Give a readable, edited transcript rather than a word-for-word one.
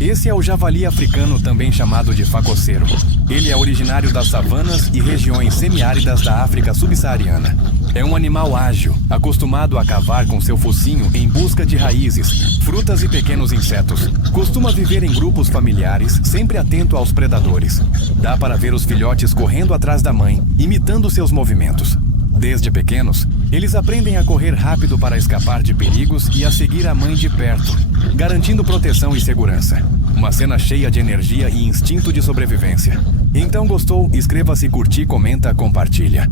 Esse é o javali africano, também chamado de facoceiro. Ele é originário das savanas e regiões semiáridas da África subsaariana. É um animal ágil, acostumado a cavar com seu focinho em busca de raízes, frutas e pequenos insetos. Costuma viver em grupos familiares, sempre atento aos predadores. Dá para ver os filhotes correndo atrás da mãe, imitando seus movimentos. Desde pequenos, eles aprendem a correr rápido para escapar de perigos e a seguir a mãe de perto, garantindo proteção e segurança. Uma cena cheia de energia e instinto de sobrevivência. Então gostou? Inscreva-se, curtir, comenta, compartilha.